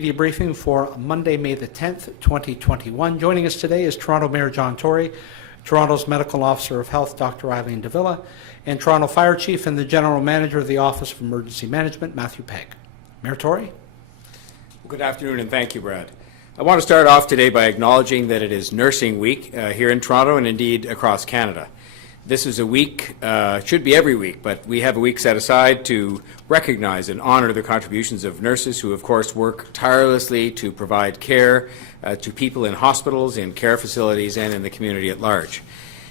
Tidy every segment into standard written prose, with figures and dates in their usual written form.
Media briefing for Monday, May the 10th, 2021. Joining us today is Toronto Mayor John Tory, Toronto's Medical Officer of Health, Dr. Eileen Davila, and Toronto Fire Chief and the General Manager of the Office of Emergency Management, Matthew Pegg. Mayor Tory. Good afternoon, and thank you, Brad. I want to start off today by acknowledging that it is Nursing Week here in Toronto and indeed across Canada. This is a week, should be every week, but we have a week set aside to recognize and honor the contributions of nurses who, of course, work tirelessly to provide care to people in hospitals, in care facilities, and in the community at large.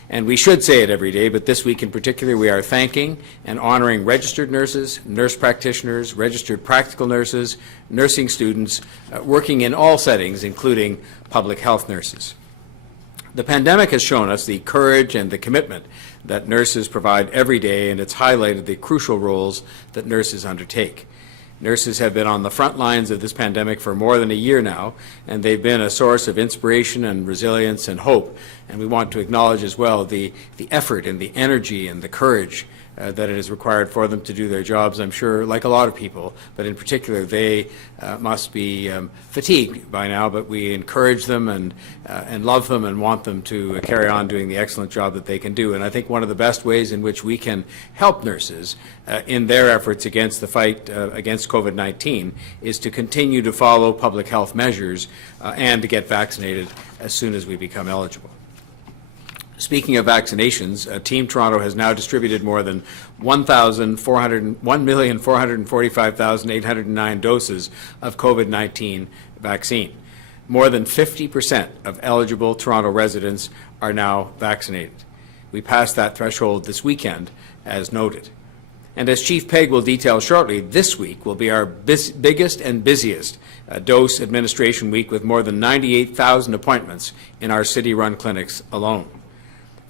And we should say it every day, but this week in particular, we are thanking and honoring registered nurses, nurse practitioners, registered practical nurses, nursing students, working in all settings, including public health nurses. The pandemic has shown us the courage and the commitment that nurses provide every day, and it's highlighted the crucial roles that nurses undertake. Nurses have been on the front lines of this pandemic for more than a year now, and they've been a source of inspiration and resilience and hope. And we want to acknowledge as well the effort and the energy and the courage that it is required for them to do their jobs. I'm sure, like a lot of people, but in particular, they must be fatigued by now, but we encourage them and love them and want them to carry on doing the excellent job that they can do. And I think one of the best ways in which we can help nurses in their efforts against the fight against COVID-19 is to continue to follow public health measures and to get vaccinated as soon as we become eligible. Speaking of vaccinations, Team Toronto has now distributed more than 1,445,809 doses of COVID-19 vaccine. More than 50% of eligible Toronto residents are now vaccinated. We passed that threshold this weekend, as noted. And as Chief Pegg will detail shortly, this week will be our biggest and busiest dose administration week, with more than 98,000 appointments in our city-run clinics alone.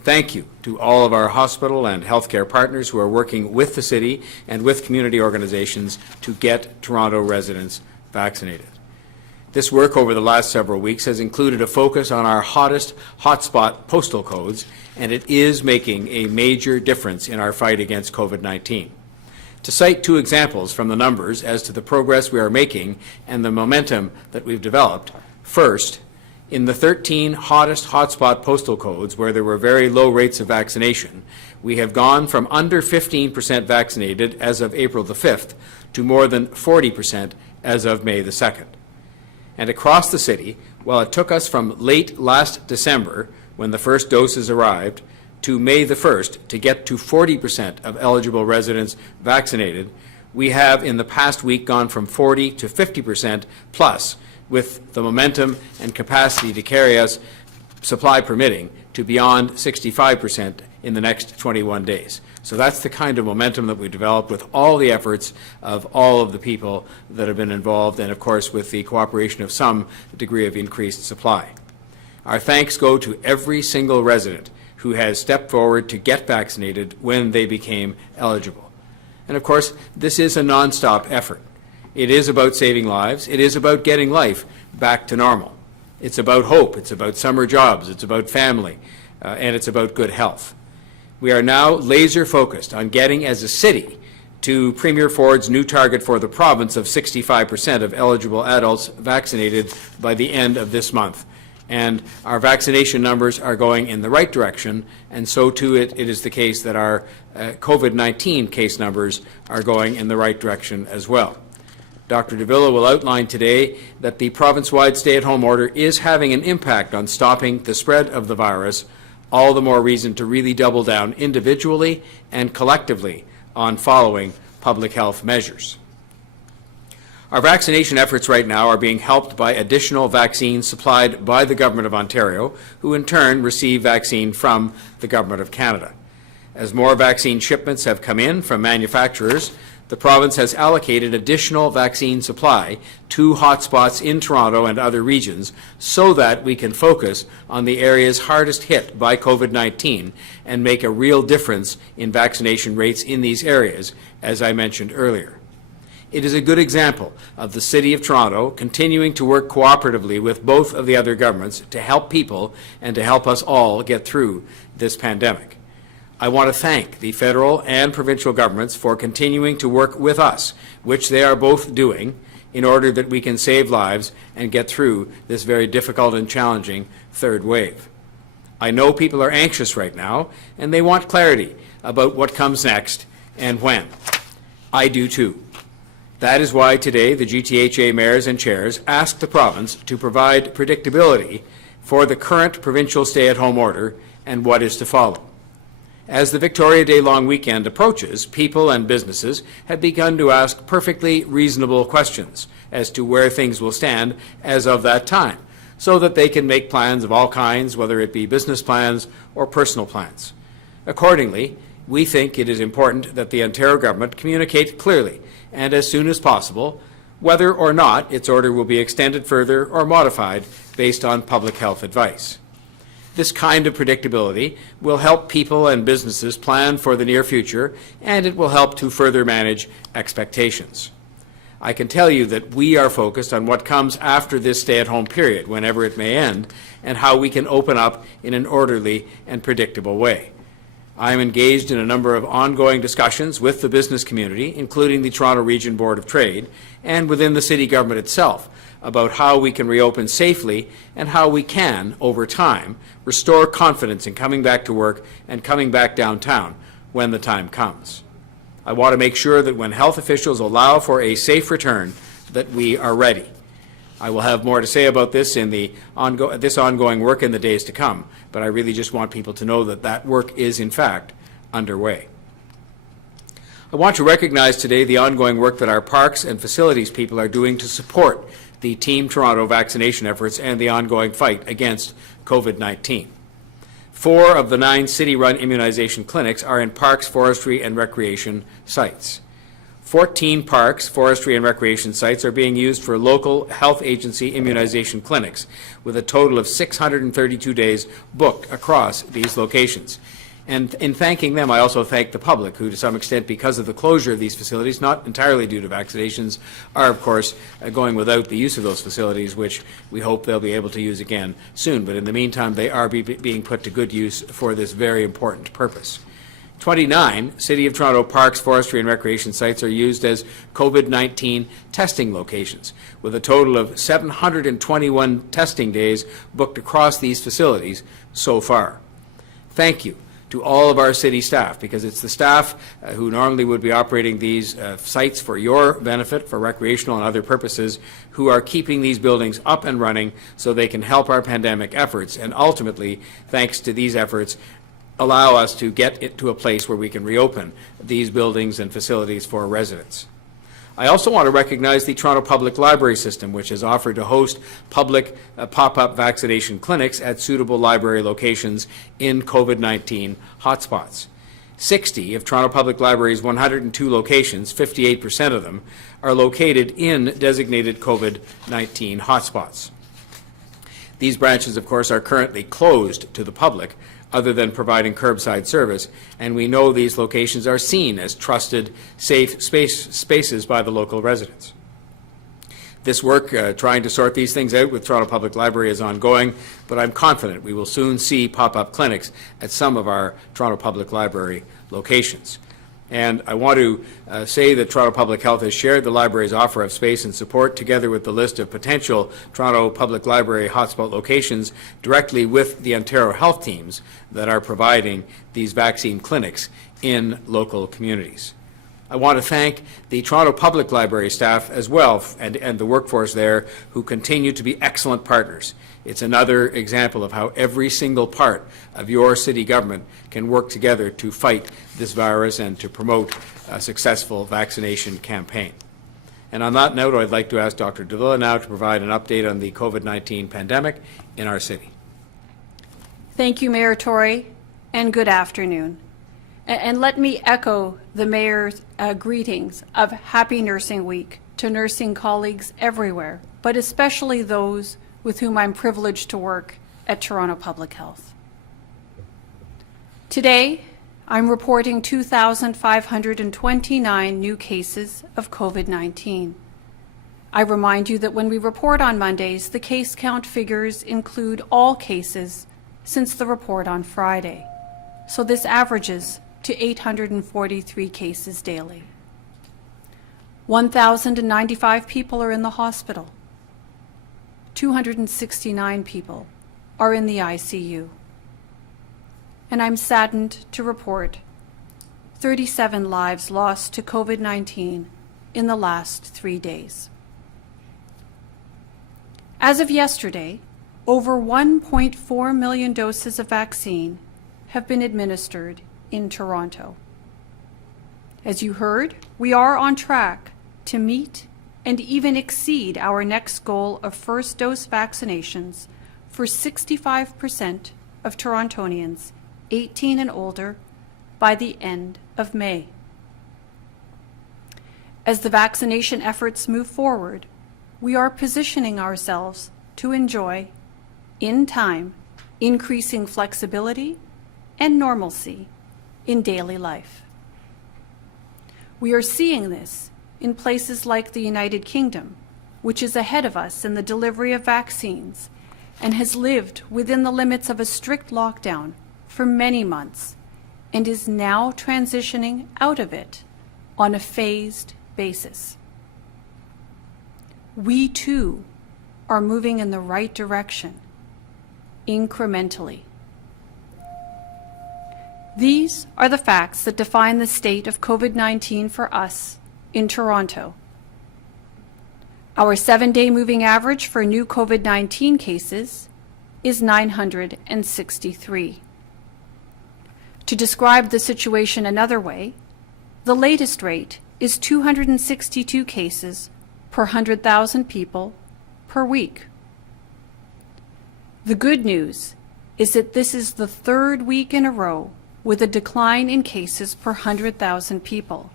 Thank you to all of our hospital and healthcare partners who are working with the city and with community organizations to get Toronto residents vaccinated. This work over the last several weeks has included a focus on our hottest hotspot postal codes, and it is making a major difference in our fight against COVID-19. To cite two examples from the numbers as to the progress we are making and the momentum that we've developed, first, in the 13 hottest hotspot postal codes where there were very low rates of vaccination, we have gone from under 15% vaccinated as of April the 5th to more than 40% as of May the 2nd. And across the city, while it took us from late last December, when the first doses arrived, to May the 1st to get to 40% of eligible residents vaccinated, we have in the past week gone from 40 to 50% plus, with the momentum and capacity to carry us, supply permitting, to beyond 65% in the next 21 days. So that's the kind of momentum that we've developed with all the efforts of all of the people that have been involved, and of course with the cooperation of some degree of increased supply. Our thanks go to every single resident who has stepped forward to get vaccinated when they became eligible. And of course, this is a non-stop effort. It is about saving lives. It is about getting life back to normal. It's about hope. It's about summer jobs. It's about family. And it's about good health. We are now laser focused on getting, as a city, to Premier Ford's new target for the province of 65% of eligible adults vaccinated by the end of this month. And our vaccination numbers are going in the right direction, and so too it is the case that our COVID-19 case numbers are going in the right direction as well. Dr. Davila will outline today that the province-wide stay-at-home order is having an impact on stopping the spread of the virus, all the more reason to really double down individually and collectively on following public health measures. Our vaccination efforts right now are being helped by additional vaccines supplied by the Government of Ontario, who in turn receive vaccine from the Government of Canada. As more vaccine shipments have come in from manufacturers, the province has allocated additional vaccine supply to hotspots in Toronto and other regions so that we can focus on the areas hardest hit by COVID-19 and make a real difference in vaccination rates in these areas, as I mentioned earlier. It is a good example of the City of Toronto continuing to work cooperatively with both of the other governments to help people and to help us all get through this pandemic. I want to thank the federal and provincial governments for continuing to work with us, which they are both doing, in order that we can save lives and get through this very difficult and challenging third wave. I know people are anxious right now, and they want clarity about what comes next and when. I do too. That is why today the GTHA mayors and chairs asked the province to provide predictability for the current provincial stay-at-home order and what is to follow. As the Victoria Day long weekend approaches, people and businesses have begun to ask perfectly reasonable questions as to where things will stand as of that time, so that they can make plans of all kinds, whether it be business plans or personal plans. Accordingly, we think it is important that the Ontario government communicate clearly and as soon as possible whether or not its order will be extended further or modified based on public health advice. This kind of predictability will help people and businesses plan for the near future, and it will help to further manage expectations. I can tell you that we are focused on what comes after this stay-at-home period, whenever it may end, and how we can open up in an orderly and predictable way. I am engaged in a number of ongoing discussions with the business community, including the Toronto Region Board of Trade, and within the city government itself, about how we can reopen safely and how we can, over time, restore confidence in coming back to work and coming back downtown when the time comes. I want to make sure that when health officials allow for a safe return, that we are ready. I will have more to say about this in the ongoing work in the days to come, but I really just want people to know that that work is, in fact, underway. I want to recognize today the ongoing work that our parks and facilities people are doing to support the Team Toronto vaccination efforts and the ongoing fight against COVID-19. 4 of the 9 city-run immunization clinics are in parks, forestry, and recreation sites. 14 parks, forestry, and recreation sites are being used for local health agency immunization clinics, with a total of 632 days booked across these locations. And in thanking them, I also thank the public, who to some extent, because of the closure of these facilities, not entirely due to vaccinations, are of course going without the use of those facilities, which we hope they'll be able to use again soon. But in the meantime, they are being put to good use for this very important purpose. 29 City of Toronto parks, forestry, and recreation sites are used as COVID-19 testing locations, with a total of 721 testing days booked across these facilities so far. Thank you to all of our city staff, because it's the staff who normally would be operating these sites for your benefit, for recreational and other purposes, who are keeping these buildings up and running so they can help our pandemic efforts, and ultimately, thanks to these efforts, allow us to get it to a place where we can reopen these buildings and facilities for residents. I also want to recognize the Toronto Public Library System, which has offered to host public pop-up vaccination clinics at suitable library locations in COVID-19 hotspots. 60 of Toronto Public Library's 102 locations, 58% of them, are located in designated COVID-19 hotspots. These branches, of course, are currently closed to the public, other than providing curbside service, and we know these locations are seen as trusted, safe spaces by the local residents. This work, trying to sort these things out with Toronto Public Library, is ongoing, but I'm confident we will soon see pop-up clinics at some of our Toronto Public Library locations. And I want to say that Toronto Public Health has shared the library's offer of space and support, together with the list of potential Toronto Public Library hotspot locations, directly with the Ontario health teams that are providing these vaccine clinics in local communities. I want to thank the Toronto Public Library staff as well, and the workforce there, who continue to be excellent partners. It's another example of how every single part of your city government can work together to fight this virus and to promote a successful vaccination campaign. And on that note, I'd like to ask Dr. Davila now to provide an update on the COVID-19 pandemic in our city. Thank you, Mayor Tory, and good afternoon. And let me echo the Mayor's greetings of Happy Nursing Week to nursing colleagues everywhere, but especially those with whom I'm privileged to work at Toronto Public Health. Today, I'm reporting 2,529 new cases of COVID-19. I remind you that when we report on Mondays, the case count figures include all cases since the report on Friday. So this averages to 843 cases daily. 1,095 people are in the hospital. 269 people are in the ICU. And I'm saddened to report 37 lives lost to COVID-19 in the last 3 days. As of yesterday, over 1.4 million doses of vaccine have been administered in Toronto. As you heard, we are on track to meet and even exceed our next goal of first dose vaccinations for 65% of Torontonians 18 and older by the end of May. As the vaccination efforts move forward, we are positioning ourselves to enjoy, in time, increasing flexibility and normalcy in daily life. We are seeing this in places like the United Kingdom, which is ahead of us in the delivery of vaccines and has lived within the limits of a strict lockdown for many months and is now transitioning out of it on a phased basis. We too are moving in the right direction, incrementally. These are the facts that define the state of COVID-19 for us in Toronto. Our 7-day moving average for new COVID-19 cases is 963. To describe the situation another way, the latest rate is 262 cases per 100,000 people per week. The good news is that this is the third week in a row with a decline in cases per 100,000 people.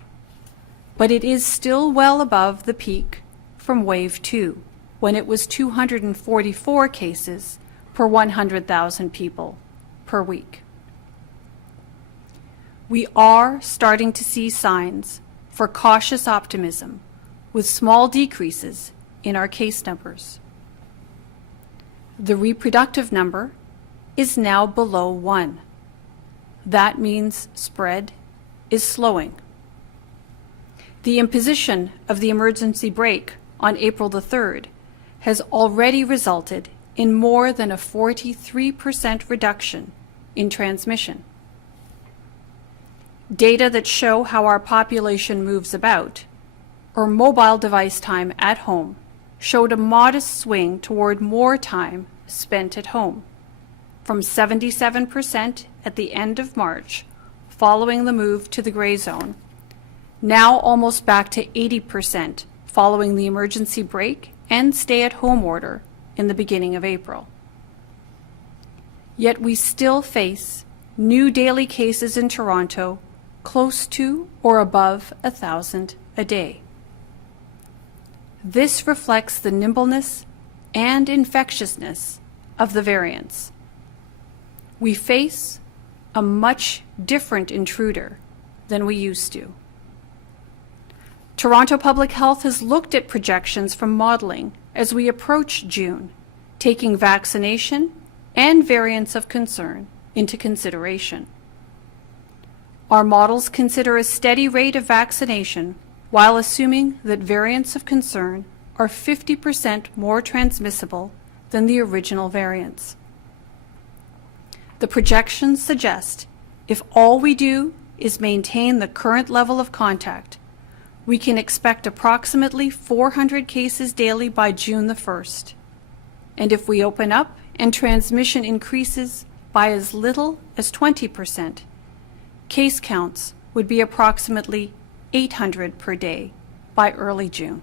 But it is still well above the peak from Wave 2, when it was 244 cases per 100,000 people per week. We are starting to see signs for cautious optimism with small decreases in our case numbers. The reproductive number is now below 1. That means spread is slowing. The imposition of the emergency brake on April the 3rd has already resulted in more than a 43% reduction in transmission. Data that show how our population moves about, or mobile device time at home, showed a modest swing toward more time spent at home, from 77% at the end of March, following the move to the gray zone, now almost back to 80% following the emergency brake and stay-at-home order in the beginning of April. Yet we still face new daily cases in Toronto close to or above 1,000 a day. This reflects the nimbleness and infectiousness of the variants. We face a much different intruder than we used to. Toronto Public Health has looked at projections from modeling as we approach June, taking vaccination and variants of concern into consideration. Our models consider a steady rate of vaccination while assuming that variants of concern are 50% more transmissible than the original variants. The projections suggest if all we do is maintain the current level of contact, we can expect approximately 400 cases daily by June the 1st. And if we open up and transmission increases by as little as 20%, case counts would be approximately 800 per day by early June.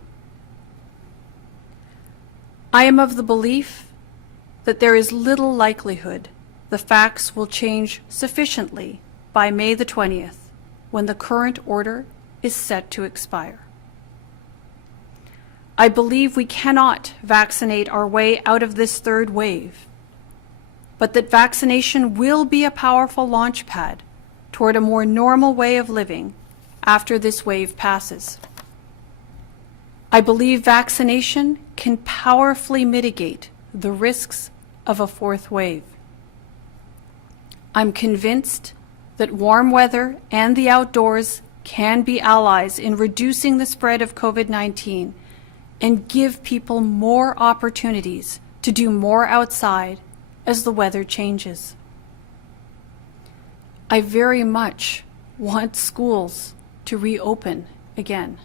I am of the belief that there is little likelihood the facts will change sufficiently by May the 20th, when the current order is set to expire. I believe we cannot vaccinate our way out of this third wave, but that vaccination will be a powerful launch pad toward a more normal way of living after this wave passes. I believe vaccination can powerfully mitigate the risks of a fourth wave. I'm convinced that warm weather and the outdoors can be allies in reducing the spread of COVID-19 and give people more opportunities to do more outside as the weather changes. I very much want schools to reopen again.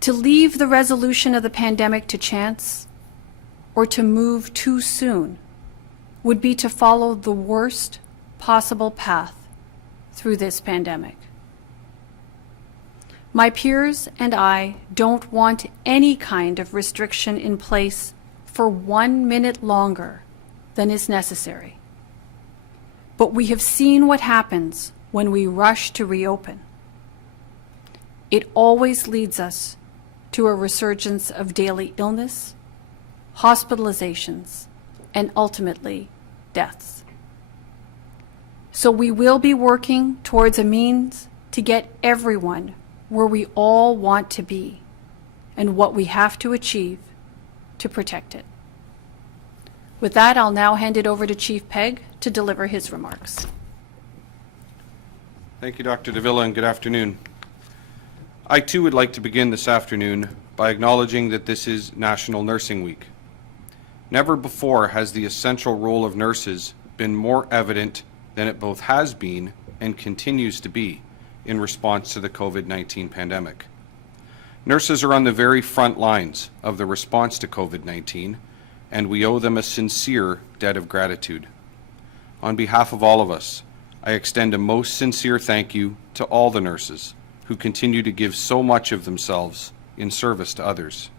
To leave the resolution of the pandemic to chance or to move too soon would be to follow the worst possible path through this pandemic. My peers and I don't want any kind of restriction in place for 1 minute longer than is necessary. But we have seen what happens when we rush to reopen. It always leads us to a resurgence of daily illness, hospitalizations, and ultimately deaths. So we will be working towards a means to get everyone where we all want to be and what we have to achieve to protect it. With that, I'll now hand it over to Chief Pegg to deliver his remarks. Thank you, Dr. Davila, and good afternoon. I too would like to begin this afternoon by acknowledging that this is National Nursing Week. Never before has the essential role of nurses been more evident than it both has been and continues to be in response to the COVID-19 pandemic. Nurses are on the very front lines of the response to COVID-19, and we owe them a sincere debt of gratitude. On behalf of all of us, I extend a most sincere thank you to all the nurses who continue to give so much of themselves in service to others.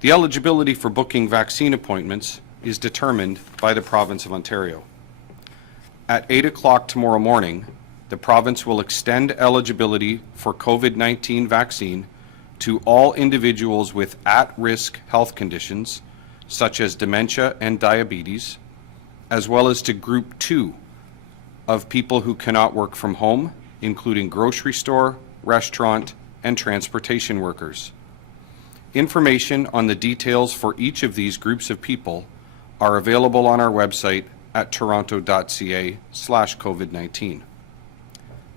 The eligibility for booking vaccine appointments is determined by the province of Ontario. At 8 o'clock tomorrow morning, the province will extend eligibility for COVID-19 vaccine to all individuals with at-risk health conditions, such as dementia and diabetes, as well as to Group 2 of people who cannot work from home, including grocery store, restaurant, and transportation workers. Information on the details for each of these groups of people are available on our website at toronto.ca/COVID-19.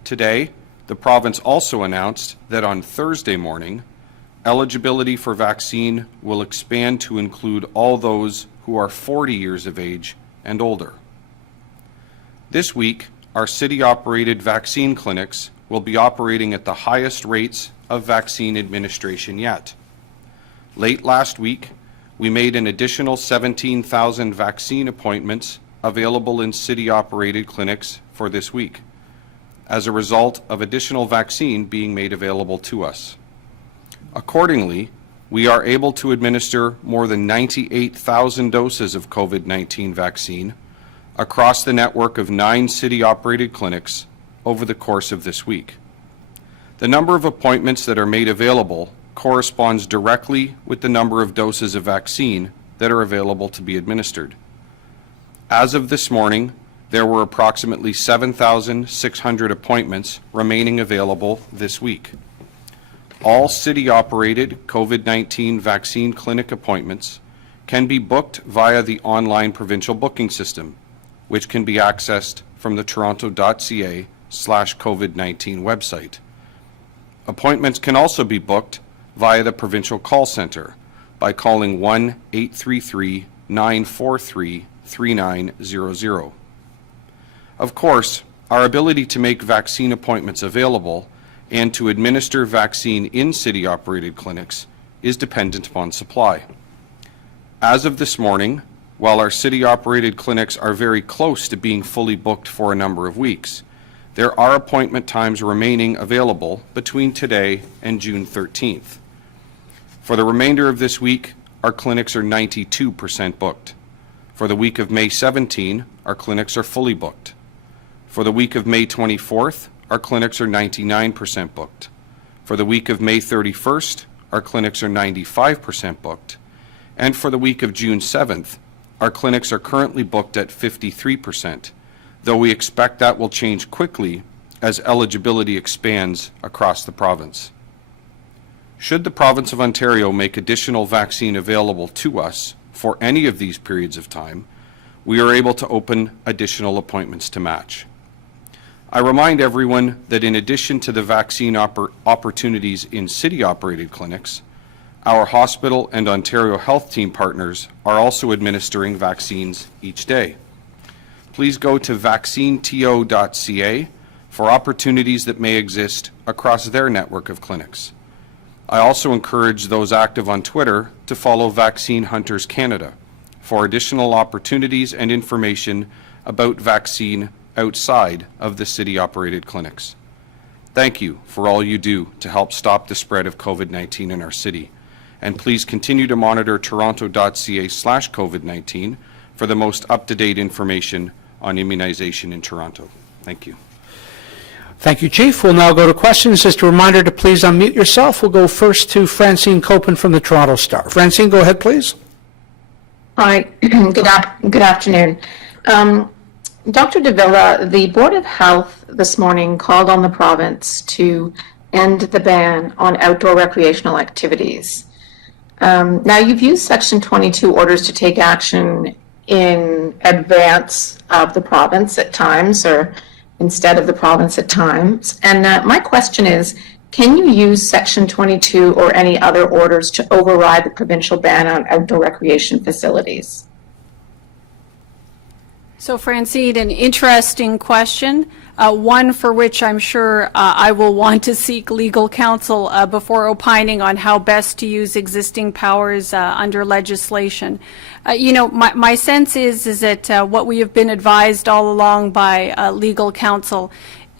Today, the province also announced that on Thursday morning, eligibility for vaccine will expand to include all those who are 40 years of age and older. This week, our city-operated vaccine clinics will be operating at the highest rates of vaccine administration yet. Late last week, we made an additional 17,000 vaccine appointments available in city-operated clinics for this week, as a result of additional vaccine being made available to us. Accordingly, we are able to administer more than 98,000 doses of COVID-19 vaccine across the network of 9 city-operated clinics over the course of this week. The number of appointments that are made available corresponds directly with the number of doses of vaccine that are available to be administered. As of this morning, there were approximately 7,600 appointments remaining available this week. All city-operated COVID-19 vaccine clinic appointments can be booked via the online provincial booking system, which can be accessed from the toronto.ca/COVID-19 website. Appointments can also be booked via the provincial call centre by calling 1-833-943-3900. Of course, our ability to make vaccine appointments available and to administer vaccine in city-operated clinics is dependent upon supply. As of this morning, while our city-operated clinics are very close to being fully booked for a number of weeks, there are appointment times remaining available between today and June 13th. For the remainder of this week, our clinics are 92% booked. For the week of May 17, our clinics are fully booked. For the week of May 24th, our clinics are 99% booked. For the week of May 31st, our clinics are 95% booked. And for the week of June 7th, our clinics are currently booked at 53%, though we expect that will change quickly as eligibility expands across the province. Should the province of Ontario make additional vaccine available to us for any of these periods of time, we are able to open additional appointments to match. I remind everyone that in addition to the vaccine opportunities in city-operated clinics, our hospital and Ontario Health Team partners are also administering vaccines each day. Please go to vaccineto.ca for opportunities that may exist across their network of clinics. I also encourage those active on Twitter to follow Vaccine Hunters Canada for additional opportunities and information about vaccine outside of the city-operated clinics. Thank you for all you do to help stop the spread of COVID-19 in our city. And please continue to monitor toronto.ca/COVID-19 for the most up-to-date information on immunization in Toronto. Thank you. Thank you, Chief. We'll now go to questions. Just a reminder to please unmute yourself. We'll go first to Francine Copen from the Toronto Star. Francine, go ahead, please. Hi, good afternoon. Dr. Davila, the Board of Health this morning called on the province to end the ban on outdoor recreational activities. Now, you've used Section 22 orders to take action in advance of the province at times, or instead of the province at times. And my question is, can you use Section 22 or any other orders to override the provincial ban on outdoor recreation facilities? So, Francine, an interesting question, one for which I'm sure I will want to seek legal counsel before opining on how best to use existing powers under legislation. My sense is that what we have been advised all along by legal counsel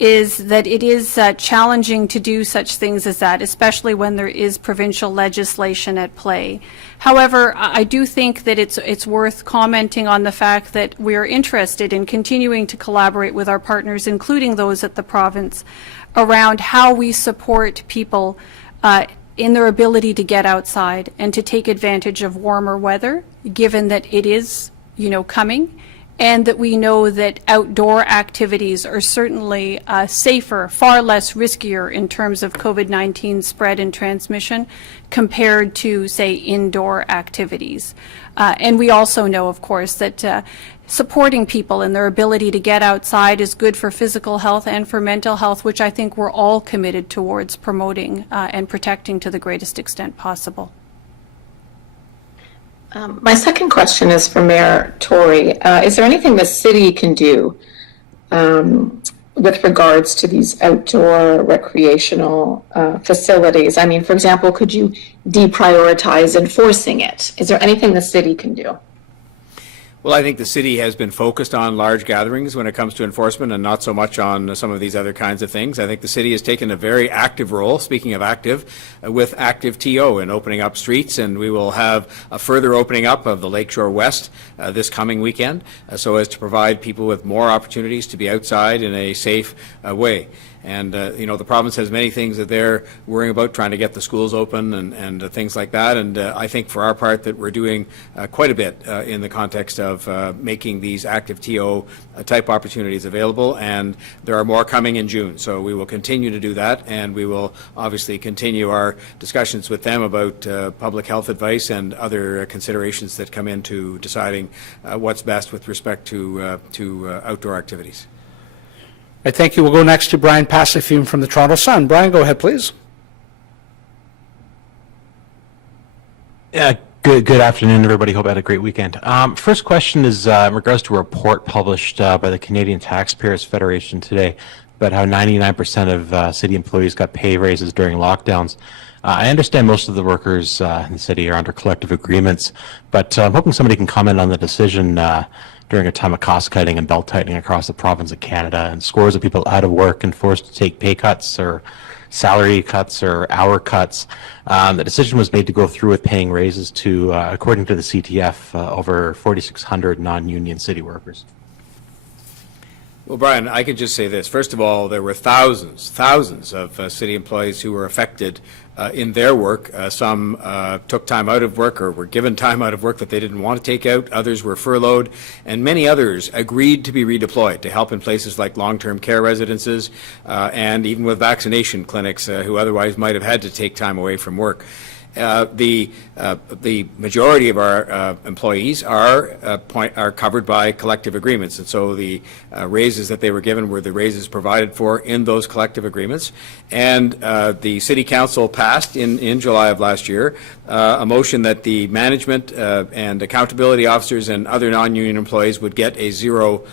is that it is challenging to do such things as that, especially when there is provincial legislation at play. However, I do think that it's worth commenting on the fact that we are interested in continuing to collaborate with our partners, including those at the province, around how we support people in their ability to get outside and to take advantage of warmer weather, given that it is, coming, and that we know that outdoor activities are certainly safer, far less riskier in terms of COVID-19 spread and transmission compared to, say, indoor activities. And we also know, of course, that supporting people in their ability to get outside is good for physical health and for mental health, which I think we're all committed towards promoting and protecting to the greatest extent possible. My second question is for Mayor Tory. Is there anything the city can do with regards to these outdoor recreational facilities? I mean, for example, could you deprioritize enforcing it? Is there anything the city can do? Well, I think the city has been focused on large gatherings when it comes to enforcement and not so much on some of these other kinds of things. I think the city has taken a very active role, speaking of active, with active TO in opening up streets, and we will have a further opening up of the Lakeshore West this coming weekend so as to provide people with more opportunities to be outside in a safe way. And, the province has many things that they're worrying about, trying to get the schools open and things like that. And I think for our part that we're doing quite a bit in the context of making these active TO type opportunities available. And there are more coming in June. So we will continue to do that. And we will obviously continue our discussions with them about public health advice and other considerations that come into deciding what's best with respect to outdoor activities. I thank you. We'll go next to Brian Passafume from the Toronto Sun. Brian, go ahead, please. Yeah, good afternoon, everybody. Hope you had a great weekend. First question is in regards to a report published by the Canadian Taxpayers Federation today about how 99% of city employees got pay raises during lockdowns. I understand most of the workers in the city are under collective agreements, but I'm hoping somebody can comment on the decision during a time of cost cutting and belt tightening across the province of Canada, and scores of people out of work and forced to take pay cuts or salary cuts or hour cuts. The decision was made to go through with paying raises to, according to the CTF, over 4,600 non-union city workers. Well, Brian, I could just say this. First of all, there were thousands of city employees who were affected in their work. Some took time out of work or were given time out of work that they didn't want to take out. Others were furloughed, and many others agreed to be redeployed to help in places like long-term care residences and even with vaccination clinics who otherwise might have had to take time away from work. The majority of our employees are covered by collective agreements, and so the raises that they were given were the raises provided for in those collective agreements. And the City Council passed in July of last year a motion that the management and accountability officers and other non-union employees would get a 0%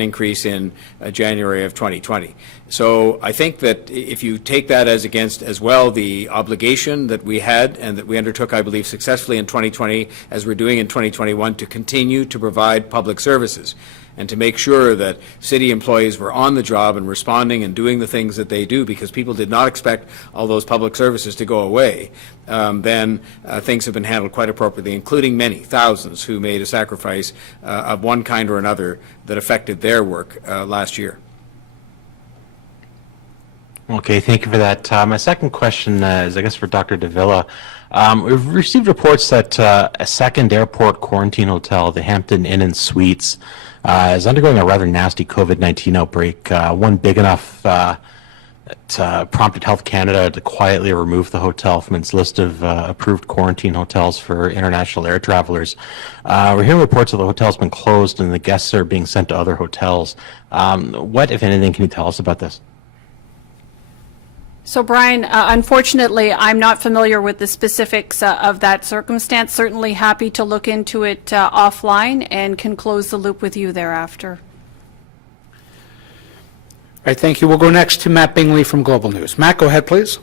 increase in January of 2020. So I think that if you take that as against as well the obligation that we had and that we undertook, I believe, successfully in 2020, as we're doing in 2021, to continue to provide public services and to make sure that city employees were on the job and responding and doing the things that they do, because people did not expect all those public services to go away, then things have been handled quite appropriately, including many thousands who made a sacrifice of one kind or another that affected their work last year. Okay, thank you for that. My second question is, I guess, for Dr. Davila. We've received reports that a second airport quarantine hotel, the Hampton Inn and Suites, is undergoing a rather nasty COVID-19 outbreak, one big enough that prompted Health Canada to quietly remove the hotel from its list of approved quarantine hotels for international air travelers. We're hearing reports that the hotel's been closed and the guests are being sent to other hotels. What, if anything, can you tell us about this? So, Brian, unfortunately, I'm not familiar with the specifics of that circumstance. Certainly happy to look into it offline and can close the loop with you thereafter. All right, thank you. We'll go next to Matt Bingley from Global News. Matt, go ahead, please.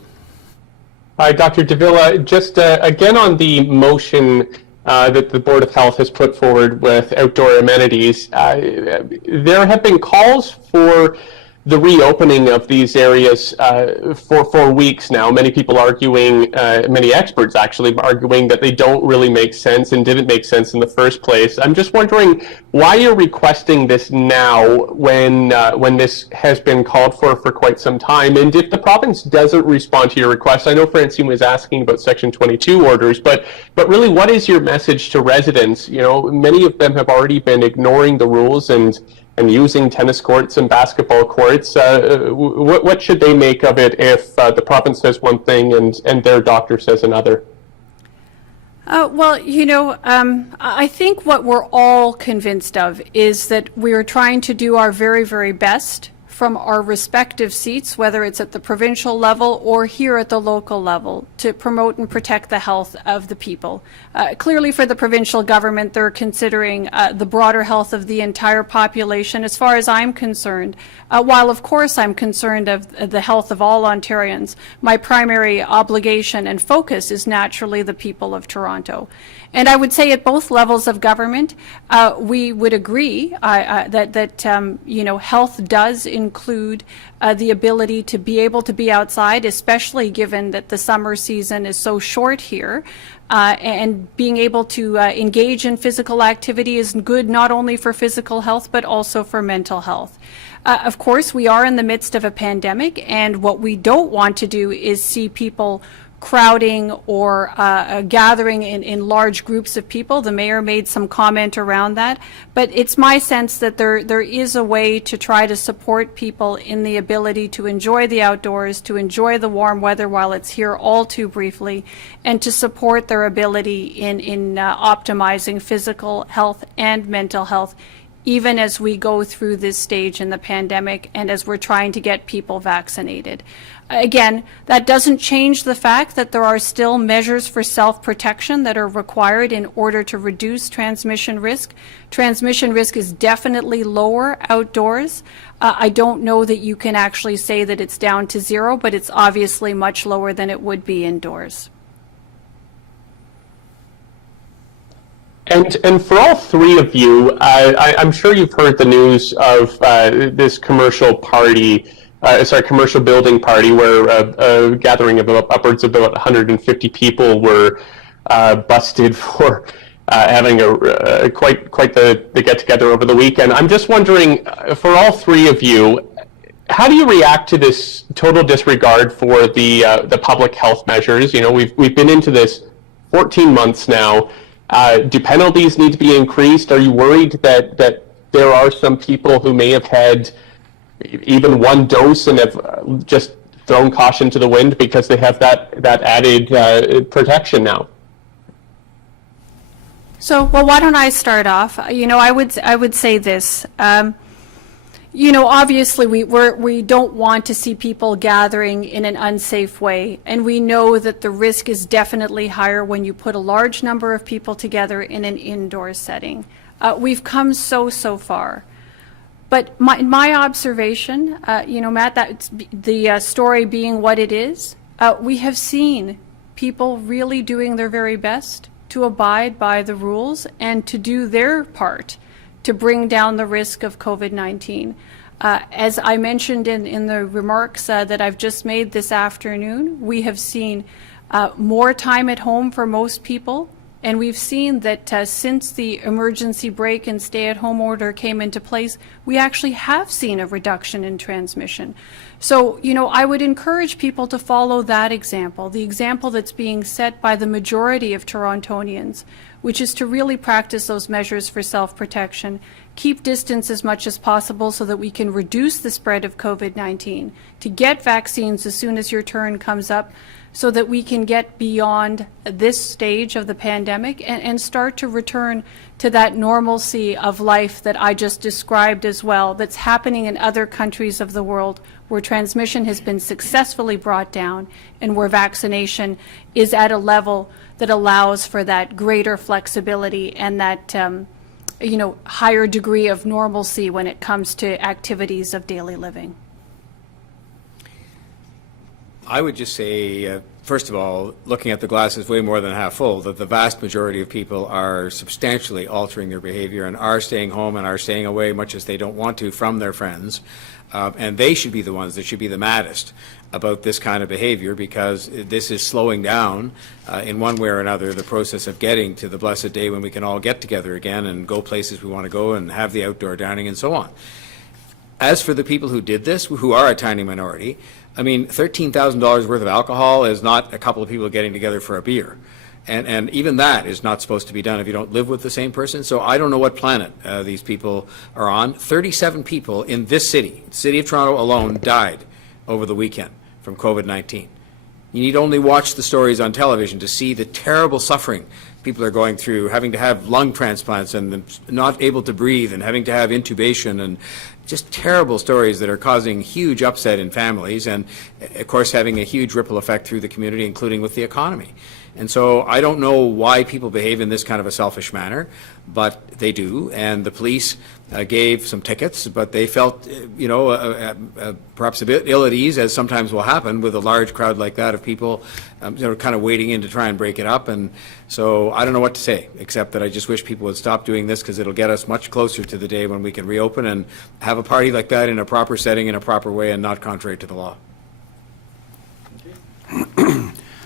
Hi, Dr. Davila. Just again on the motion that the Board of Health has put forward with outdoor amenities, there have been calls for the reopening of these areas for weeks now. Many people arguing, many experts actually arguing that they don't really make sense and didn't make sense in the first place. I'm just wondering why you're requesting this now when this has been called for quite some time, and if the province doesn't respond to your request. I know Francine was asking about Section 22 orders, but really, what is your message to residents? You know, many of them have already been ignoring the rules and using tennis courts and basketball courts. What should they make of it if the province says one thing and their doctor says another? Well, you know, I think what we're all convinced of is that we're trying to do our very, very best from our respective seats, whether it's at the provincial level or here at the local level, to promote and protect the health of the people. Clearly for the provincial government, they're considering the broader health of the entire population. As far as I'm concerned, while of course I'm concerned of the health of all Ontarians, my primary obligation and focus is naturally the people of Toronto. And I would say at both levels of government, we would agree that you know, health does include the ability to be able to be outside, especially given that the summer season is so short here. And being able to engage in physical activity is good not only for physical health, but also for mental health. Of course, we are in the midst of a pandemic, and what we don't want to do is see people crowding or gathering in large groups of people. The mayor made some comment around that, but it's my sense that there is a way to try to support people in the ability to enjoy the outdoors, to enjoy the warm weather while it's here all too briefly, and to support their ability in optimizing physical health and mental health, even as we go through this stage in the pandemic and as we're trying to get people vaccinated. Again, that doesn't change the fact that there are still measures for self-protection that are required in order to reduce transmission risk. Transmission risk is definitely lower outdoors. I don't know that you can actually say that it's down to zero, but it's obviously much lower than it would be indoors. And for all three of you, I'm sure you've heard the news of this commercial building party where a gathering of upwards of about 150 people were busted for having quite the get-together over the weekend. I'm just wondering, for all three of you, how do you react to this total disregard for the public health measures? You know, we've been into this 14 months now. Do penalties need to be increased? Are you worried that there are some people who may have had even one dose and have just thrown caution to the wind because they have that added protection now? So, well, why don't I start off? I would say this. Obviously we don't want to see people gathering in an unsafe way, and we know that the risk is definitely higher when you put a large number of people together in an indoor setting. We've come so far. But my observation, Matt, that the story being what it is, we have seen people really doing their very best to abide by the rules and to do their part to bring down the risk of COVID-19. As I mentioned in the remarks that I've just made this afternoon, we have seen more time at home for most people, and we've seen that since the emergency break and stay-at-home order came into place, we actually have seen a reduction in transmission. So, I would encourage people to follow that example, the example that's being set by the majority of Torontonians, which is to really practice those measures for self-protection, keep distance as much as possible so that we can reduce the spread of COVID-19, to get vaccines as soon as your turn comes up, so that we can get beyond this stage of the pandemic and start to return to that normalcy of life that I just described as well, that's happening in other countries of the world where transmission has been successfully brought down and where vaccination is at a level that allows for that greater flexibility and that higher degree of normalcy when it comes to activities of daily living. I would just say, first of all, looking at the glass is way more than half full, that the vast majority of people are substantially altering their behavior and are staying home and are staying away much as they don't want to from their friends. And they should be the ones that should be the maddest about this kind of behavior, because this is slowing down in one way or another the process of getting to the blessed day when we can all get together again and go places we want to go and have the outdoor dining and so on. As for the people who did this, who are a tiny minority, I mean, $13,000 worth of alcohol is not a couple of people getting together for a beer. And even that is not supposed to be done if you don't live with the same person. So I don't know what planet these people are on. 37 people in this city, the city of Toronto alone, died over the weekend from COVID-19. You need only watch the stories on television to see the terrible suffering people are going through, having to have lung transplants and not able to breathe and having to have intubation, and just terrible stories that are causing huge upset in families and, of course, having a huge ripple effect through the community, including with the economy. And so I don't know why people behave in this kind of a selfish manner, but they do. And the police gave some tickets, but they felt, perhaps a bit ill at ease, as sometimes will happen with a large crowd like that of people, kind of wading in to try and break it up. And so I don't know what to say, except that I just wish people would stop doing this, because it'll get us much closer to the day when we can reopen and have a party like that in a proper setting, in a proper way, and not contrary to the law.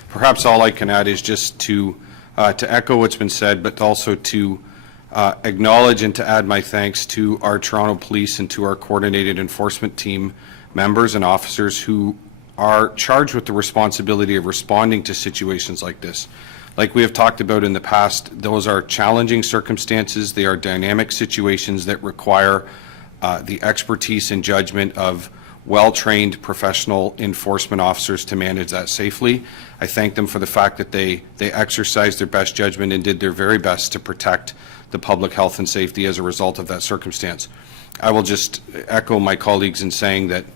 Perhaps all I can add is just to echo what's been said, but also to acknowledge and to add my thanks to our Toronto Police and to our coordinated enforcement team members and officers who are charged with the responsibility of responding to situations like this. Like we have talked about in the past, those are challenging circumstances. They are dynamic situations that require the expertise and judgment of well-trained professional enforcement officers to manage that safely. I thank them for the fact that they exercised their best judgment and did their very best to protect the public health and safety as a result of that circumstance. I will just echo my colleagues in saying that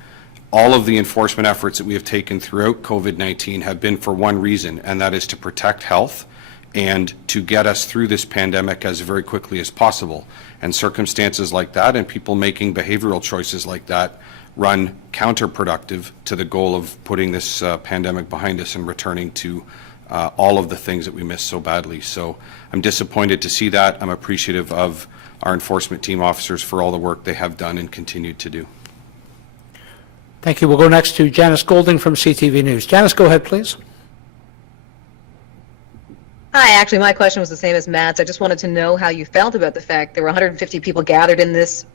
all of the enforcement efforts that we have taken throughout COVID-19 have been for one reason, and that is to protect health and to get us through this pandemic as very quickly as possible. And circumstances like that and people making behavioral choices like that run counterproductive to the goal of putting this pandemic behind us and returning to all of the things that we missed so badly. So I'm disappointed to see that. I'm appreciative of our enforcement team officers for all the work they have done and continue to do. Thank you. We'll go next to Janice Golding from CTV News. Janice, go ahead, please. Hi, actually, my question was the same as Matt's. I just wanted to know how you felt about the fact there were 150 people gathered in this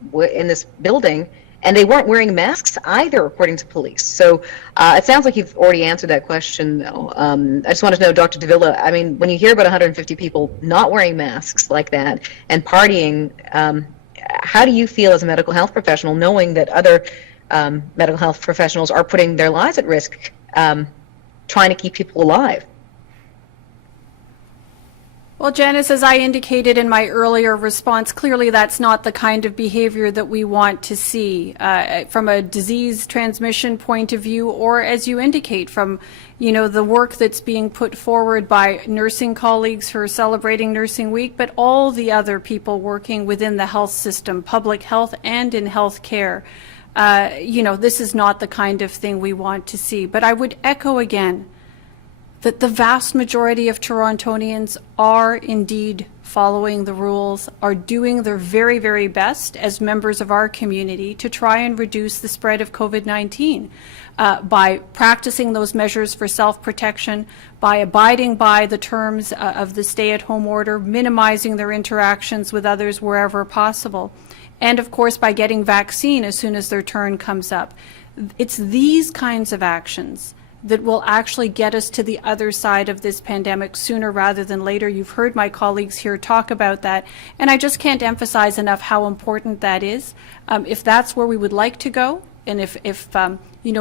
building, and they weren't wearing masks either, according to police. So it sounds like you've already answered that question, though. I just wanted to know, Dr. Davila, I mean, when you hear about 150 people not wearing masks like that and partying, how do you feel as a medical health professional knowing that other medical health professionals are putting their lives at risk trying to keep people alive. Well, Janice, as I indicated in my earlier response, clearly that's not the kind of behavior that we want to see from a disease transmission point of view, or as you indicate, from the work that's being put forward by nursing colleagues who are celebrating Nursing Week, but all the other people working within the health system, public health and in health care. This is not the kind of thing we want to see. But I would echo again that the vast majority of Torontonians are indeed following the rules, are doing their very, very best as members of our community to try and reduce the spread of COVID-19 by practicing those measures for self-protection, by abiding by the terms of the stay-at-home order, minimizing their interactions with others wherever possible, and of course by getting vaccine as soon as their turn comes up. It's these kinds of actions that will actually get us to the other side of this pandemic sooner rather than later. You've heard my colleagues here talk about that, and I just can't emphasize enough how important that is. If that's where we would like to go, and if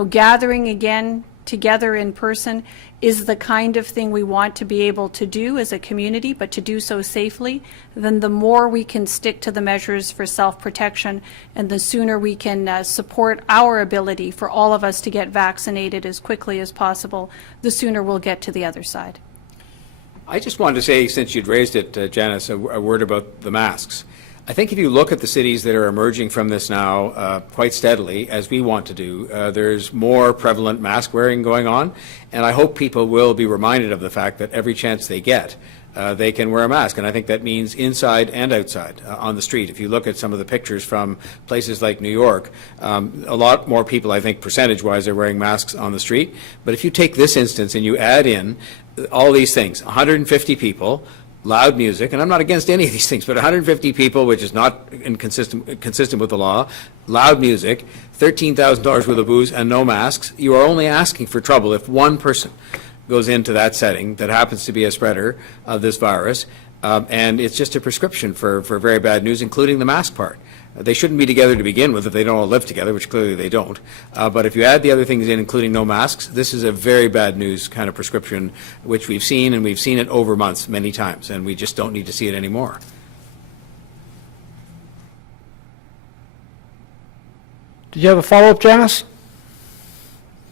gathering again together in person is the kind of thing we want to be able to do as a community, but to do so safely, then the more we can stick to the measures for self-protection and the sooner we can support our ability for all of us to get vaccinated as quickly as possible, the sooner we'll get to the other side. I just wanted to say, since you'd raised it, Janice, a word about the masks. I think if you look at the cities that are emerging from this now quite steadily, as we want to do, there's more prevalent mask wearing going on, and I hope people will be reminded of the fact that every chance they get, they can wear a mask, and I think that means inside and outside on the street. If you look at some of the pictures from places like New York, a lot more people, I think, percentage-wise, are wearing masks on the street. But if you take this instance and you add in all these things, 150 people, loud music, and I'm not against any of these things, but 150 people, which is not consistent with the law, loud music, $13,000 worth of booze, and no masks, you are only asking for trouble if one person goes into that setting that happens to be a spreader of this virus, and it's just a prescription for very bad news, including the mask part. They shouldn't be together to begin with if they don't all live together, which clearly they don't. But if you add the other things in, including no masks, this is a very bad news kind of prescription, which we've seen, and we've seen it over months many times, and we just don't need to see it anymore. Did you have a follow-up, Janice?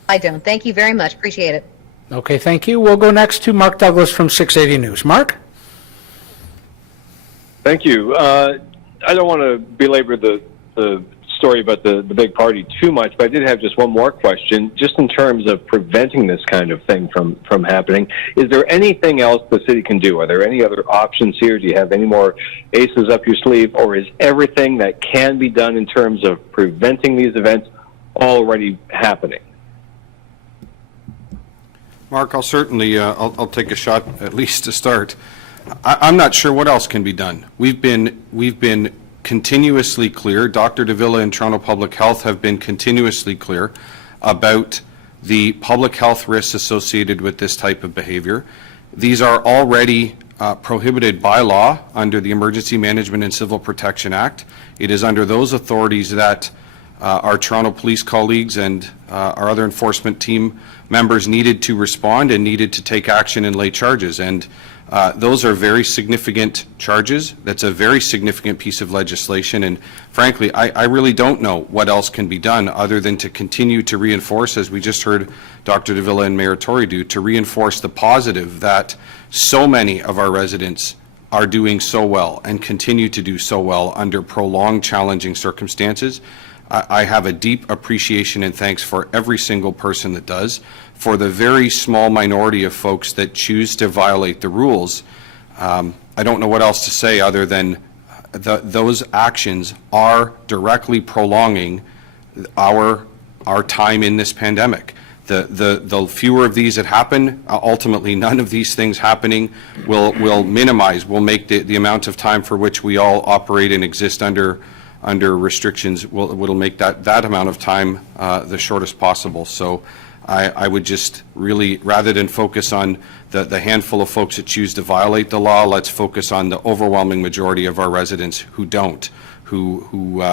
I don't. Thank you very much. Appreciate it. Okay, thank you. We'll go next to Mark Douglas from 680 News. Mark? Thank you. I don't want to belabor the story about the big party too much, but I did have just one more question, just in terms of preventing this kind of thing from happening. Is there anything else the city can do? Are there any other options here? Do you have any more aces up your sleeve, or is everything that can be done in terms of preventing these events already happening? Mark, I'll certainly I'll take a shot at least to start. I'm not sure what else can be done. We've been continuously clear. Dr. Davila and Toronto Public Health have been continuously clear about the public health risks associated with this type of behavior. These are already prohibited by law under the Emergency Management and Civil Protection Act. It is under those authorities that our Toronto police colleagues and our other enforcement team members needed to respond and needed to take action and lay charges. And those are very significant charges. That's a very significant piece of legislation. And frankly, I really don't know what else can be done other than to continue to reinforce, as we just heard Dr. Davila and Mayor Tory do, to reinforce the positive that so many of our residents are doing so well and continue to do so well under prolonged, challenging circumstances. I have a deep appreciation and thanks for every single person that does. For the very small minority of folks that choose to violate the rules, I don't know what else to say other than those actions are directly prolonging our time in this pandemic. The fewer of these that happen, ultimately none of these things happening will minimize, will make the amount of time for which we all operate and exist under restrictions, will make that amount of time the shortest possible. So I would just really, rather than focus on the handful of folks that choose to violate the law, let's focus on the overwhelming majority of our residents who don't, who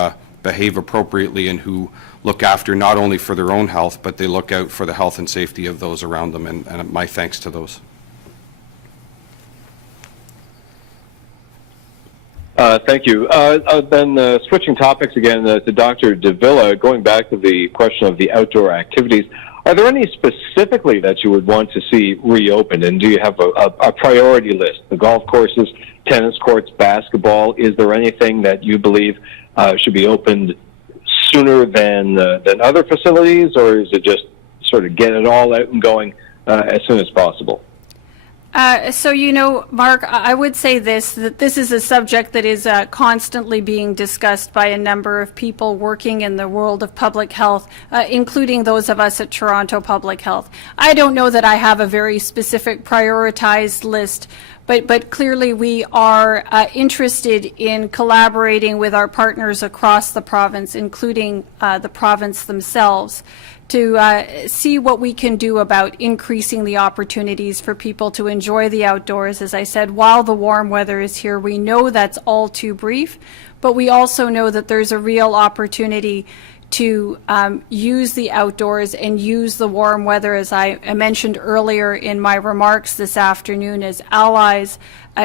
behave appropriately and who look after not only for their own health, but they look out for the health and safety of those around them, and my thanks to those. Thank you. Then switching topics again to Dr. Davila, going back to the question of the outdoor activities, are there any specifically that you would want to see reopened, and do you have a priority list? The golf courses, tennis courts, basketball, is there anything that you believe should be opened sooner than other facilities, or is it just sort of get it all out and going as soon as possible? So, Mark, I would say that this is a subject that is constantly being discussed by a number of people working in the world of public health, including those of us at Toronto Public Health. I don't know that I have a very specific prioritized list, but clearly we are interested in collaborating with our partners across the province, including the province themselves, to see what we can do about increasing the opportunities for people to enjoy the outdoors. As I said, while the warm weather is here, we know that's all too brief, but we also know that there's a real opportunity to use the outdoors and use the warm weather, as I mentioned earlier in my remarks this afternoon, as allies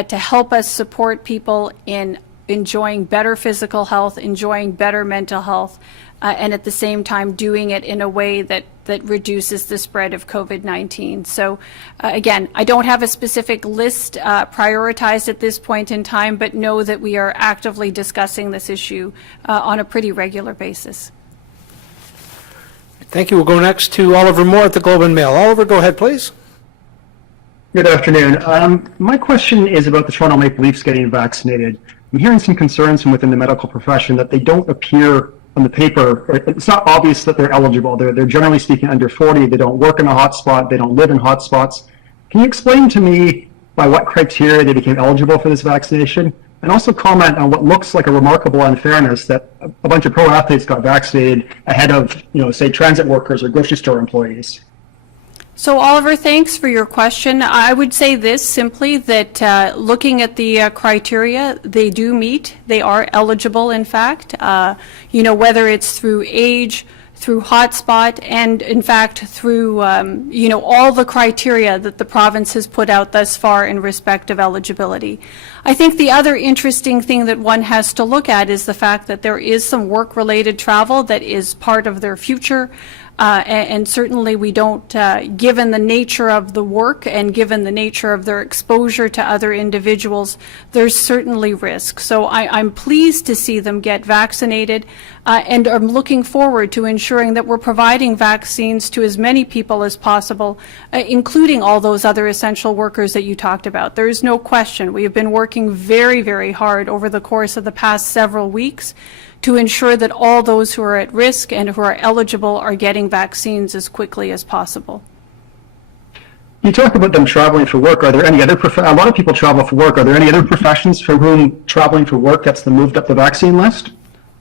to help us support people in enjoying better physical health, enjoying better mental health, and at the same time doing it in a way that reduces the spread of COVID-19. So again, I don't have a specific list prioritized at this point in time, but know that we are actively discussing this issue on a pretty regular basis. Thank you. We'll go next to Oliver Moore at the Globe and Mail. Oliver, go ahead, please. Good afternoon. My question is about the Toronto Maple Leafs getting vaccinated. I'm hearing some concerns from within the medical profession that they don't appear on the paper. It's not obvious that they're eligible. They're generally speaking under 40. They don't work in a hotspot. They don't live in hotspots. Can you explain to me by what criteria they became eligible for this vaccination? And also comment on what looks like a remarkable unfairness that a bunch of pro athletes got vaccinated ahead of, say, transit workers or grocery store employees. So, Oliver, thanks for your question. I would say this simply, that looking at the criteria, they do meet. They are eligible, in fact, whether it's through age, through hotspot, and in fact through, all the criteria that the province has put out thus far in respect of eligibility. I think the other interesting thing that one has to look at is the fact that there is some work-related travel that is part of their future. And certainly we don't, given the nature of the work and given the nature of their exposure to other individuals, there's certainly risk. So I'm pleased to see them get vaccinated, and I'm looking forward to ensuring that we're providing vaccines to as many people as possible, including all those other essential workers that you talked about. There is no question. We have been working very, very hard over the course of the past several weeks to ensure that all those who are at risk and who are eligible are getting vaccines as quickly as possible. You talk about them traveling for work. Are there any other, a lot of people travel for work. Are there any other professions for whom traveling for work gets them moved up the vaccine list?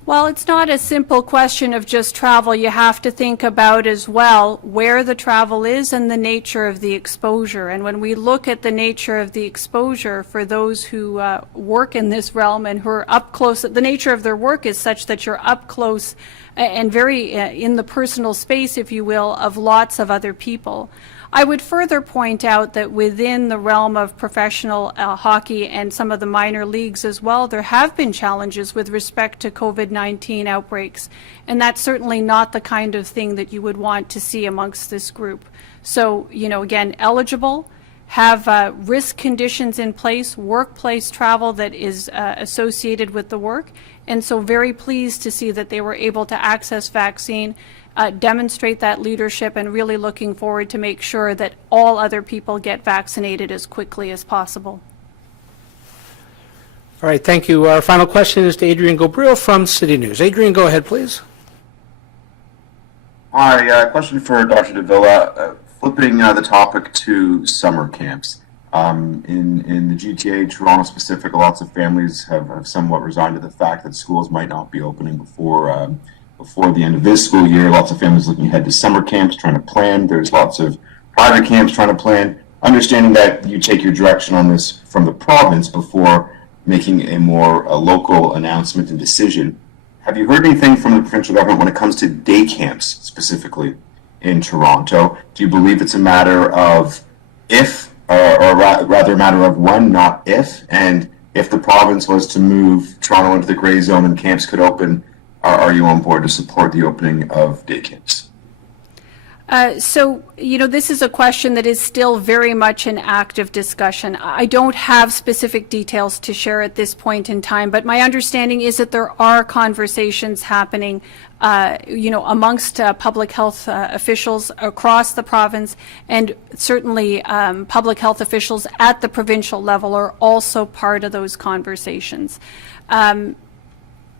Well, it's not a simple question of just travel. You have to think about as well where the travel is and the nature of the exposure. And when we look at the nature of the exposure for those who work in this realm and who are up close, the nature of their work is such that you're up close and very in the personal space, if you will, of lots of other people. I would further point out that within the realm of professional hockey and some of the minor leagues as well, there have been challenges with respect to COVID-19 outbreaks, and that's certainly not the kind of thing that you would want to see amongst this group. So, again, eligible, have risk conditions in place, workplace travel that is associated with the work, and so very pleased to see that they were able to access vaccine, demonstrate that leadership, and really looking forward to make sure that all other people get vaccinated as quickly as possible. All right, thank you. Our final question is to Adrian Gobril from City News. Adrian, go ahead, please. Hi, question for Dr. Davila. Flipping the topic to summer camps. In the GTA, Toronto specific, lots of families have somewhat resigned to the fact that schools might not be opening before the end of this school year. Lots of families looking ahead to summer camps, trying to plan. There's lots of private camps trying to plan. Understanding that you take your direction on this from the province before making a more local announcement and decision, Have you heard anything from the provincial government when it comes to day camps specifically in Toronto? Do you believe it's a matter of if, rather a matter of when, not if? And if the province was to move Toronto into the gray zone and camps could open, are you on board to support the opening of day camps? So, this is a question that is still very much an active discussion. I don't have specific details to share at this point in time, but my understanding is that there are conversations happening, amongst public health officials across the province, and certainly public health officials at the provincial level are also part of those conversations.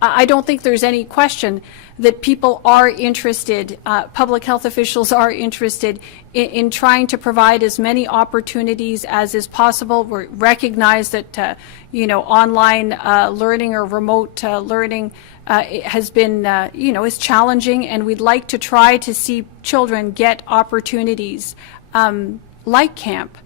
I don't think there's any question that people are interested, public health officials are interested in trying to provide as many opportunities as is possible. We recognize that, online learning or remote learning has been, is challenging, and we'd like to try to see children get opportunities like camp,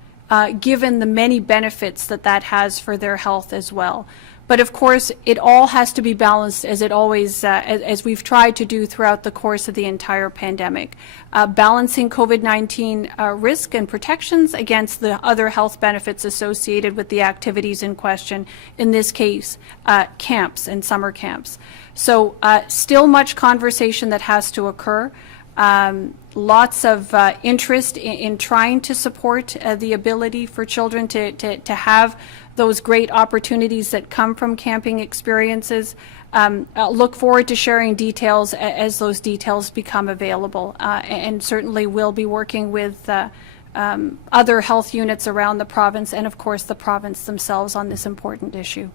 given the many benefits that has for their health as well. But of course, it all has to be balanced, as it always, as we've tried to do throughout the course of the entire pandemic, balancing COVID-19 risk and protections against the other health benefits associated with the activities in question, in this case, camps and summer camps. So still much conversation that has to occur. Lots of interest in trying to support the ability for children to have those great opportunities that come from camping experiences. I'll look forward to sharing details as those details become available, and certainly we'll be working with other health units around the province and, of course, the province themselves on this important issue.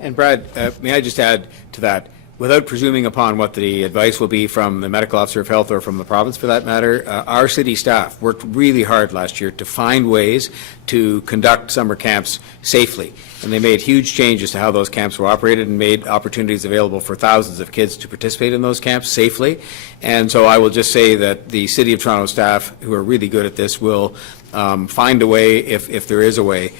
And Brad, may I just add to that? Without presuming upon what the advice will be from the medical officer of health or from the province for that matter, our city staff worked really hard last year to find ways to conduct summer camps safely. And they made huge changes to how those camps were operated and made opportunities available for thousands of kids to participate in those camps safely. And so I will just say that the City of Toronto staff, who are really good at this, will find a way, if there is a way,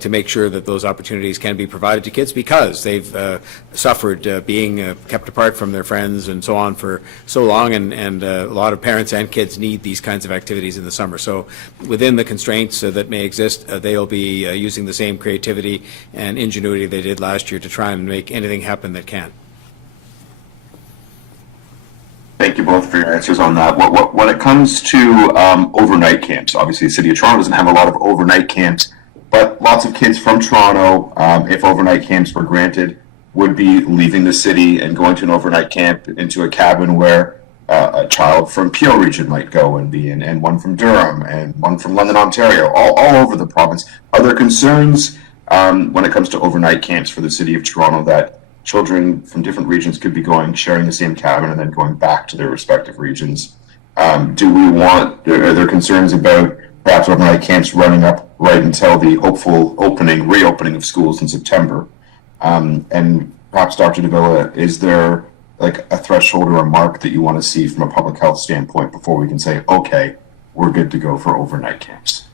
to make sure that those opportunities can be provided to kids, because they've suffered being kept apart from their friends and so on for so long, and a lot of parents and kids need these kinds of activities in the summer. So within the constraints that may exist, they'll be using the same creativity and ingenuity they did last year to try and make anything happen that can. Thank you both for your answers on that. When it comes to overnight camps, obviously the City of Toronto doesn't have a lot of overnight camps, but lots of kids from Toronto, if overnight camps were granted, would be leaving the city and going to an overnight camp into a cabin where a child from Peel region might go and be in, and one from Durham and one from London, Ontario, all over the province. Are there concerns when it comes to overnight camps for the City of Toronto that children from different regions could be sharing the same cabin and then going back to their respective regions? Are there concerns about perhaps overnight camps running up right until the hopeful reopening of schools in September? And perhaps, Dr. Davila, is there like a threshold or a mark that you want to see from a public health standpoint before we can say, okay, we're good to go for overnight camps?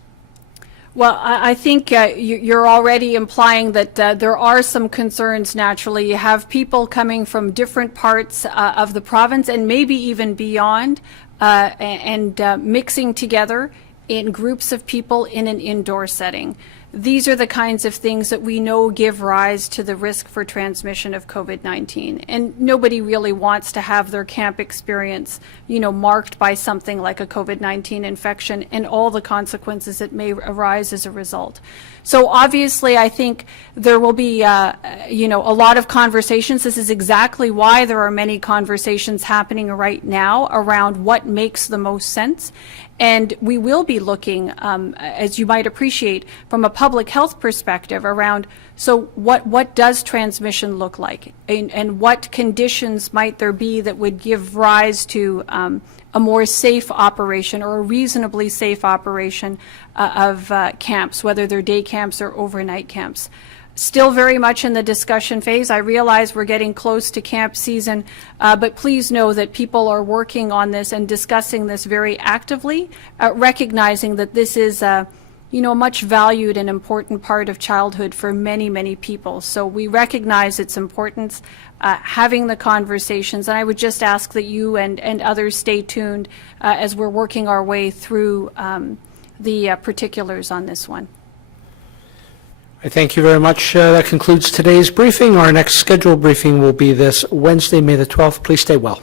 Well, I think you're already implying that there are some concerns naturally. You have people coming from different parts of the province and maybe even beyond, and mixing together in groups of people in an indoor setting. These are the kinds of things that we know give rise to the risk for transmission of COVID-19. And nobody really wants to have their camp experience, marked by something like a COVID-19 infection and all the consequences that may arise as a result. So obviously, I think there will be, a lot of conversations. This is exactly why there are many conversations happening right now around what makes the most sense. And we will be looking, as you might appreciate, from a public health perspective around, so what does transmission look like? And what conditions might there be that would give rise to a more safe operation or a reasonably safe operation of camps, whether they're day camps or overnight camps? Still very much in the discussion phase. I realize we're getting close to camp season, but please know that people are working on this and discussing this very actively, recognizing that this is a much valued and important part of childhood for many, many people. So we recognize its importance, having the conversations, and I would just ask that you and others stay tuned as we're working our way through the particulars on this one. I thank you very much. That concludes today's briefing. Our next scheduled briefing will be this Wednesday, May the 12th. Please stay well.